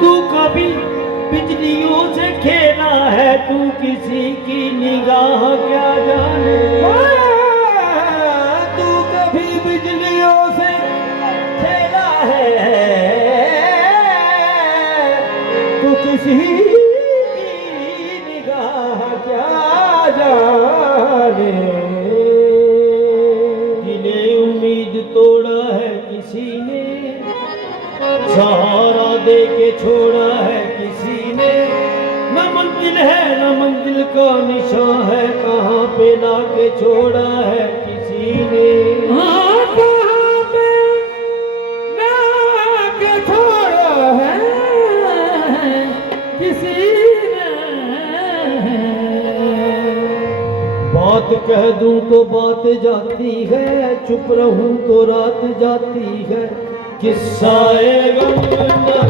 तू कभी बिजलियों से खेला है, तू किसी की निगाह क्या जाने। तू कभी बिजलियों से खेला है, तू किसी की निगाह क्या जाने। दिले उम्मीद तोड़ा है किसी ने, सहारा दे के छोड़ा है किसी ने। न मंजिल है न मंजिल का निशान है, कहाँ पे लाके छोड़ा है किसी ने। हाँ, कहाँ पे लाके छोड़ा है किसी ने। बात कह दूं तो बात जाती है, चुप रहूं तो रात जाती है। किस्सा गम न